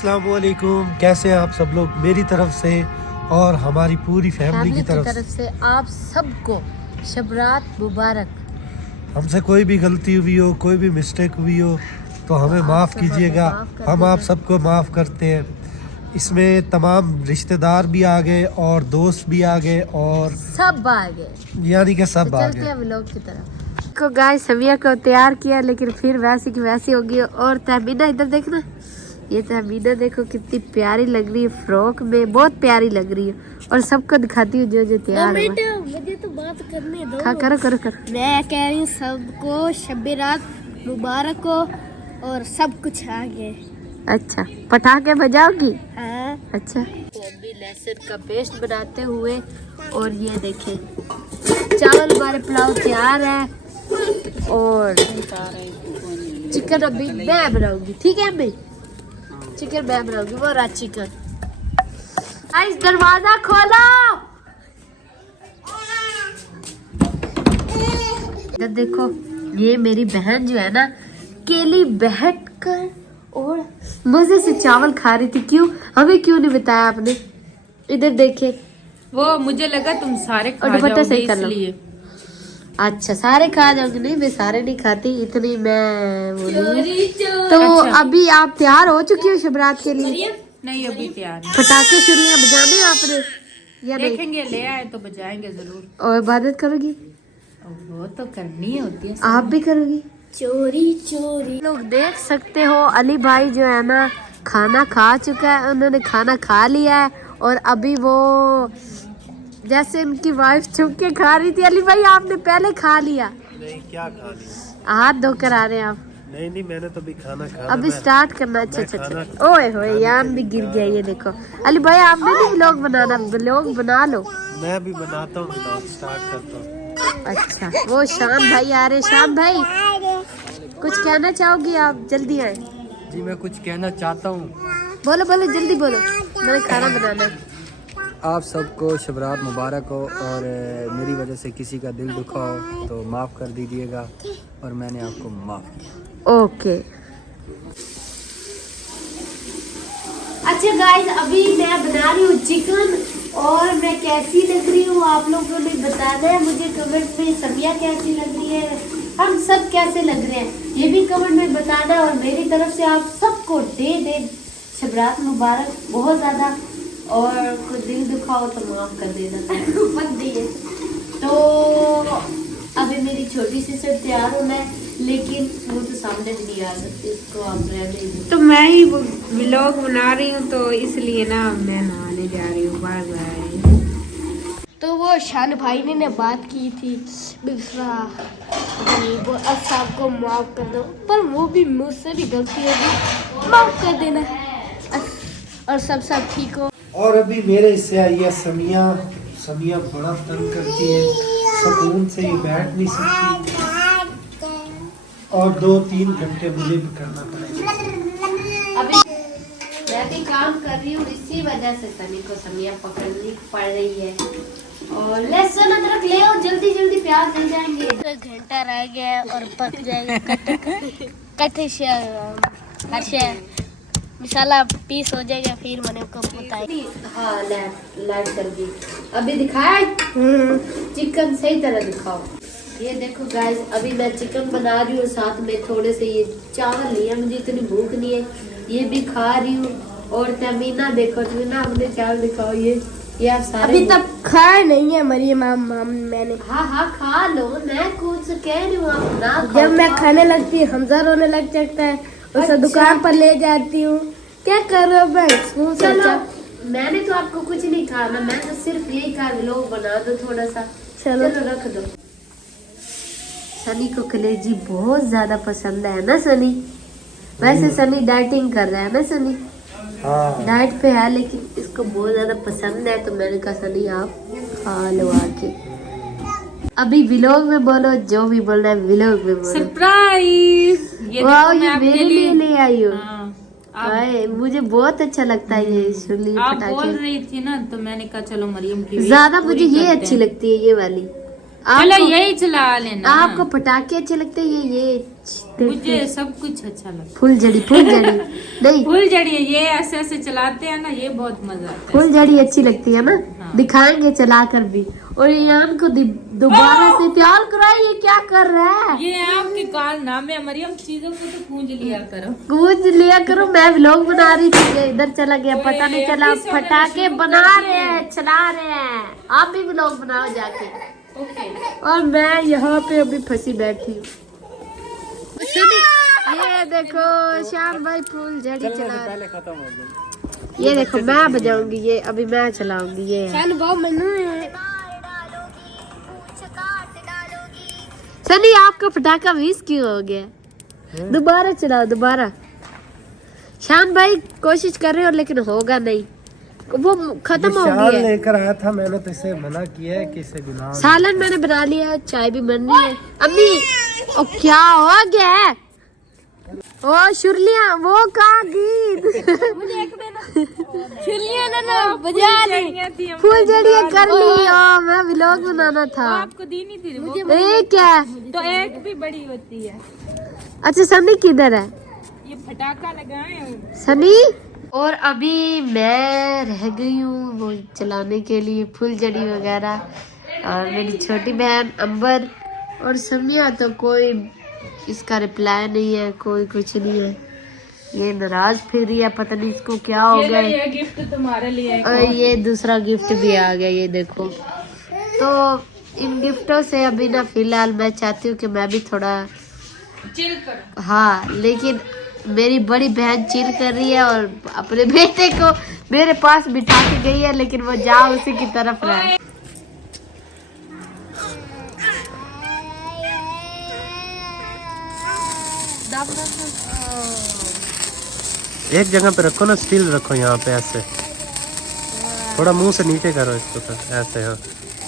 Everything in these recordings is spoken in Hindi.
अस्सलाम वालेकुम, कैसे हैं आप सब लोग। मेरी तरफ से और हमारी पूरी फैमिली की तरफ से आप सबको शबरात मुबारक। हमसे कोई भी गलती हुई हो, कोई भी मिस्टेक हुई हो तो हमें माफ़ कीजिएगा। हम आप सबको माफ़ करते हैं। इसमें तमाम रिश्तेदार भी आ गए और दोस्त भी आ गए और सब आ गए, यानी कि सब आ चलते गए। हैं व्लॉग की तरफ। को गाय समिया को तैयार किया लेकिन फिर वैसी की वैसी होगी। और तहमीना इधर देखना, ये तहमीना देखो कितनी प्यारी लग रही है फ्रॉक में, बहुत प्यारी लग रही है। और सबको दिखाती हूँ जो जो तैयार है। मुझे तो बात करने दो। हाँ करो करो करो। मैं कह रही हूँ सबको शब-ए-रात मुबारक हो और सब कुछ आगे। अच्छा पटाखे बजाओगी? हाँ। अच्छा तो अभी लहसुन का पेस्ट बनाते हुए, और ये देखें चावल हमारे पुलाव तैयार है और चिकन अभी मैं बनाऊंगी। ठीक है अम्मी, चिकन मैं बनाऊंगी, वो रहा चिकन। गाइस दरवाजा खोलो। इधर देखो, ये मेरी बहन जो है ना केली बैठ कर और मजे से चावल खा रही थी। क्यों, हमें क्यों नहीं बताया आपने? इधर देखे, वो मुझे लगा तुम सारे खा और दुपट्टा जाओगे सही कर लो। इसलिए। अच्छा सारे खा जाओगे? नहीं मैं सारे नहीं खाती, इतनी मैं वो नहीं। तो अच्छा। अभी आप तैयार हो चुकी हो शबरात के लिए? नहीं अभी तैयार है। पटाखे शुरुआत बजाने हैं आपने या नहीं? देखेंगे, ले आए तो बजाएंगे जरूर। और इबादत करोगी? वो तो करनी होती है। आप भी करोगी? चोरी चोरी। लोग देख सकते हो अली भाई जो है ना खाना खा चुका है, उन्होंने खाना खा लिया है और अभी वो जैसे उनकी वाइफ छुप के खा रही थी। अली भाई आपने पहले खा लिया? नहीं, क्या खा लिया? हाथ धोकर आ रहे हैं आप? नहीं, मैंने तो अभी खाना खाया। अभी स्टार्ट करना। अच्छा अच्छा अच्छा। ओए होए यान भी गिर गया। ये देखो अली भाई आपने नहीं व्लॉग बनाना, व्लॉग बना लो। मैं भी बनाता हूँ, स्टार्ट करता हूँ। अच्छा वो शाम भाई आ रहे। शाम भाई कुछ कहना चाहोगी आप? जल्दी आए। जी मैं कुछ कहना चाहता हूँ। बोलो बोलो जल्दी बोलो, मैंने खाना बनाना है। आप सबको शबरात मुबारक हो और मेरी वजह से किसी का दिल दुखा हो तो माफ़ कर दीजिएगा और मैंने आपको माफ़ किया। ओके। अच्छा गाइस अभी मैं बना रही हूँ चिकन और मैं कैसी लग रही हूँ आप लोगों ने बताना है मुझे कमेंट में। समिया कैसी लग रही है, हम सब कैसे लग रहे हैं ये भी कमेंट में बताना है। और मेरी तरफ से आप सबको दे शबरात मुबारक बहुत ज़्यादा। और कुछ दिल दुखा हो तो माफ़ कर देना मत दिए। तो अभी मेरी छोटी सिस्टर तैयार होना है लेकिन वो तो सामने भी नहीं आ सकती, इसको आप रहने दो। तो मैं ही व्लॉग बना रही हूँ तो इसलिए ना मैं नहाने जा रही हूँ। Bye bye. तो वो शान भाई ने बात की थी बिस्रा वो अब सबको माफ कर दो, पर वो भी मुझसे भी गलती होगी, माफ कर देना और सब ठीक हो। और अभी मेरे हिस्से आई है समिया बड़ा तंग करती है, सुकून से ही बैठ नहीं सकती और 2-3 घंटे मुझे भी करना पड़ेगा। अभी मैं भी काम कर रही हूँ, इसी वजह से सनी को समिया पकड़नी पड़ रही है। और लहसुन अदरक ले आओ, जल्दी जल्दी प्याज ले जाएंगे। 1 घंटा रह गया और पक जाएगा। कटे मसाला पीस हो जाएगा फिर मैंने को बताया। हाँ लाइट कर दी। अभी दिखाया चिकन सही तरह दिखाओ। ये देखो गाइस अभी मैं चिकन बना रही हूँ, साथ में थोड़े से ये चावल लिया, मुझे इतनी भूख नहीं है, ये भी खा रही हूँ। और तमीना देखो, तमीना अपने चावल दिखाओ। ये आप सारे अभी तक खाया नहीं है मरियम मैंने। हाँ खा लो, मैं कुछ कह रही हूँ आप ना खाओ। जब मैं खाने लगती हूँ हमजा रोने लग जाता है, उसे अच्छा। दुकान पर ले जाती हूँ। क्या कर रहे हो भाई? चलो मैंने तो आपको कुछ नहीं कहा ना, मैं तो सिर्फ यही कहा व्लॉग बना दो थोड़ा सा। चलो रख दो। सनी को कलेजी बहुत ज्यादा पसंद है ना सनी? वैसे सनी डाइटिंग कर रहा है ना सनी? हाँ। डाइट पे है लेकिन इसको बहुत ज्यादा पसंद है, तो मैंने कहा सनी आप खा लो आके। अभी व्लॉग में बोलो, जो भी बोलना है व्लॉग में बोलो। सरप्राइज! ये वाह, देखो मैं ये आपके मेरे लिए ले आई हूँ। हाँ, मुझे बहुत अच्छा लगता है ये शुली आप बोल पटाखे। रही थी ना तो मैंने कहा चलो मरियम की ज्यादा पूरी मुझे ये करते अच्छी हैं। लगती है, ये वाली। चलो यही चला लेना। आपको पटाखे अच्छे लगते हैं? ये मुझे सब कुछ अच्छा लगता फुलझड़ी नहीं, है। फुलझड़ी ये ऐसे ऐसे चलाते हैं ना, ये बहुत मजा आता है। फुलझड़ी अच्छी लगती है ना। हाँ। दिखाएंगे चला कर भी। और यान को दोबारा से तैयार कराए। ये क्या कर रहा है? ये आपके कारनामे मरियम, चीजों को तो पूंज लिया करो। कूद लिया करो। मैं व्लॉग बना रही थी, ये इधर चला गया, पता नहीं चला। पटाखे बना रहे हैं, चला रहे हैं। आप भी व्लॉग बनाओ जाके। और मैं यहाँ पे अभी फंसी बैठी हूँ। ये देखो श्याम भाई फुलझड़ी चला रहे। पहले खत्म हो गई। ये देखो मैं बजाऊंगी, ये अभी मैं चलाऊंगी। ये सनी आपका पटाखा मिस क्यों हो गया? दोबारा चलाओ, दोबारा। श्याम भाई कोशिश कर रहे हो लेकिन होगा नहीं, वो खत्म हो गया है। लेकर आया था मैंने, तो इसे मना किया है कि इसे गुनाह। सालन मैंने बना लिया है, चाय भी बन रही है। अम्मी ओ क्या हो गया? ओ शुरलियां वो कहाँ गीत शुरलियां ना बजा ली, फुलझड़ियां कर ली। ओ मैं व्लॉग बनाना था। आपको दी नहीं थी वो? एक क्या तो एक भी बड़ी होती है। अच्छा सनी किधर है? ये फटाका लगाए सनी। और अभी मैं रह गई हूँ वो चलाने के लिए फुलझड़ी वगैरह। और मेरी छोटी बहन अंबर और समिया तो कोई इसका रिप्लाई नहीं है, कोई कुछ नहीं है। ये नाराज फिर रही है, पता नहीं इसको क्या हो गया। ये गिफ्ट तुम्हारे लिए। और ये दूसरा गिफ्ट भी आ गया, ये देखो। तो इन गिफ्टों से अभी ना फिलहाल मैं चाहती हूँ कि मैं भी थोड़ा चिल करो। हाँ, लेकिन मेरी बड़ी बहन चिल कर रही है और अपने बेटे को मेरे पास बिठा के गई है, लेकिन वो जा उसी की तरफ रहा है। एक जगह पे रखो ना, स्टिल रखो यहाँ पे ऐसे, थोड़ा मुंह से नीचे करो इसको, तो ऐसे। हाँ,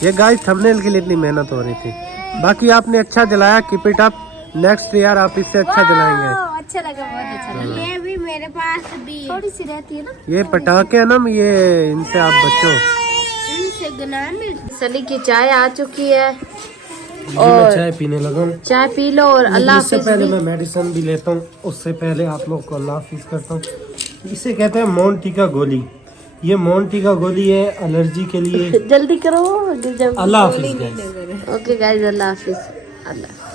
ये गाइस थंबनेल के लिए इतनी मेहनत हो रही थी। बाकी आपने अच्छा जलाया, keep it up. Next year आप इससे अच्छा जलाएंगे। अच्छा लगा, बहुत अच्छा लगा। ये भी मेरे पास भी थोड़ी सी रहती है ना। ये पटाखे है ना, ये इनसे आप बचो। इनसे गुलाम सनी की चाय आ चुकी है और मैं चाय पीने लगा हूँ। चाय पी लो और अल्लाह इससे हाफिज पहले भी। मैं मेडिसिन भी लेता हूँ, उससे पहले आप लोग को अल्लाह हाफिज करता हूँ। इसे कहते हैं मोंटी का गोली। ये मोंटी का गोली है एलर्जी के लिए। जल्दी करो। अल्लाह हाफिज गाइस। ओके गाइस, अल्लाह हाफिज। अल्लाह।